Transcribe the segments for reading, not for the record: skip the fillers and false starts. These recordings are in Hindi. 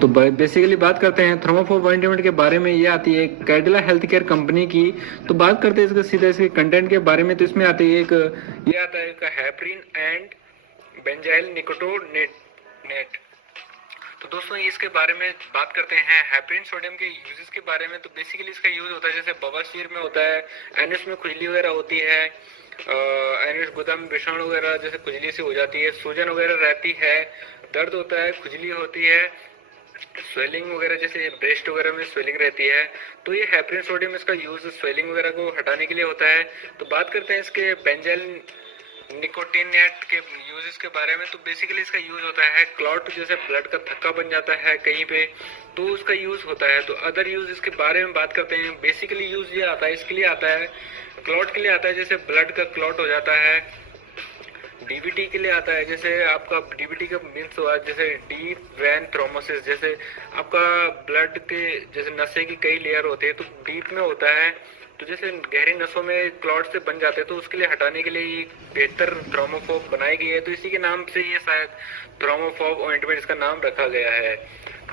तो बेसिकली बात करते हैं थर्मोफोब ऑइंटमेंट के बारे में। ये आती है कैडिला हेल्थ केयर कंपनी की। तो बात करते हैं इसका सीधा इसके कंटेंट के बारे में। तो इसमें आती है एक ये आता है एक हेपरिन एंड बेंजाइल निकोटिनेट। तो दोस्तों इसके बारे में बात करते हैं हेपरिन सोडियम के यूजेस के बारे में। तो बेसिकली इसका यूज होता है जैसे बवासीर में होता है, एनस में खुजली वगैरह होती है, एनस गुदा में विषाणु वगैरह जैसे खुजली से हो जाती है, सूजन वगैरह रहती है, दर्द होता है, खुजली होती है, स्वेलिंग वगैरह जैसे ब्रेस्ट वगैरह में स्वेलिंग रहती है। तो ये हेपरिन सोडियम इसका यूज स्वेलिंग वगैरह को हटाने के लिए होता है। तो बात करते हैं इसके बेंजाइल निकोटिनेट के यूजेस के बारे में। तो बेसिकली इसका यूज होता है क्लॉट जैसे ब्लड का थक्का बन जाता है कहीं पे, तो उसका यूज होता है। तो अदर यूज इसके बारे में बात करते हैं। बेसिकली यूज ये आता है इसके लिए आता है, क्लॉट के लिए आता है जैसे ब्लड का क्लॉट हो जाता है, डीबीटी के लिए आता है जैसे आपका डीबीटी का मीन्स हुआ जैसे डीप वैन थ्रोमोसिस, जैसे आपका ब्लड के जैसे नशे की कई लेयर होते हैं तो डीप में होता है, तो जैसे गहरी नसों में क्लॉट से बन जाते हैं तो उसके लिए हटाने के लिए ये बेहतर थ्रोमोफोब बनाई गई है। तो इसी के नाम से ये शायद थ्रोमोफोब ऑइंटमेंट इसका नाम रखा गया है।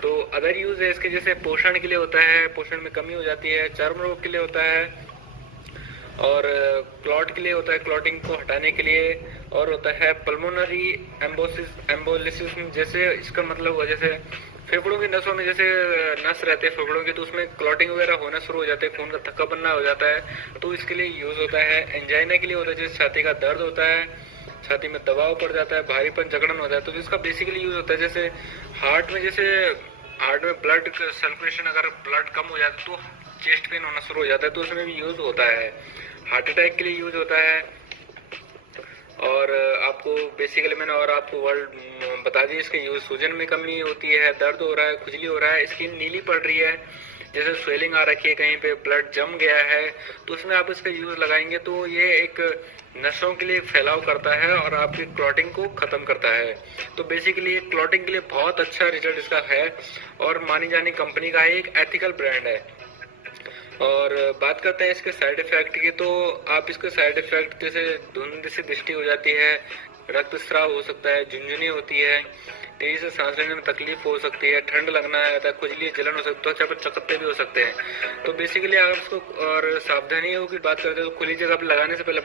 तो अदर यूज है इसके जैसे पोषण के लिए होता है, पोषण में कमी हो जाती है, चर्म रोग के लिए होता है, और क्लॉट के लिए होता है क्लॉटिंग को हटाने के लिए, और होता है पल्मोनरी एम्बोलिसिस जैसे इसका मतलब हुआ जैसे फेफड़ों की नसों में जैसे नस रहते हैं फेफड़ों की तो उसमें क्लॉटिंग वगैरह होना शुरू हो जाते हैं, खून का थक्का बनना हो जाता है तो इसके लिए यूज होता है। एंजाइना के लिए होता है जैसे छाती का दर्द होता है, छाती में दबाव पड़ जाता है, भारीपन जकड़न होता है, तो इसका बेसिकली यूज होता है। जैसे हार्ट में जैसे हार्ट में ब्लड सर्कुलेशन अगर ब्लड कम हो जाता है तो चेस्ट पेन होना शुरू हो जाता है तो उसमें भी यूज होता है। हार्ट अटैक के लिए यूज होता है। और आपको बेसिकली मैंने और आपको वर्ड बता दिया इसके यूज। सूजन में कमी होती है, दर्द हो रहा है, खुजली हो रहा है, स्किन नीली पड़ रही है, जैसे स्वेलिंग आ रखी है, कहीं पे ब्लड जम गया है, तो उसमें आप इसका यूज लगाएंगे तो ये एक नसों के लिए फैलाव करता है और आपकी क्लॉटिंग को खत्म करता है। तो बेसिकली ये क्लॉटिंग के लिए बहुत अच्छा रिजल्ट इसका है और मानी जानी कंपनी का एक एथिकल ब्रांड है। और बात करते हैं इसके साइड इफेक्ट की। तो आप इसके साइड इफेक्ट जैसे धुंध सी दृष्टि हो जाती है, रक्तस्राव हो सकता है, झुनझुनी होती है, तेजी से सांस लेने में तकलीफ हो सकती है, ठंड लगना है, खुजली जलन हो सकती है, त्वचा पर चकत्ते भी हो सकते हैं। तो बेसिकली आप इसको और सावधानियों की बात करते हैं तो खुली जगह पर लगाने से पहले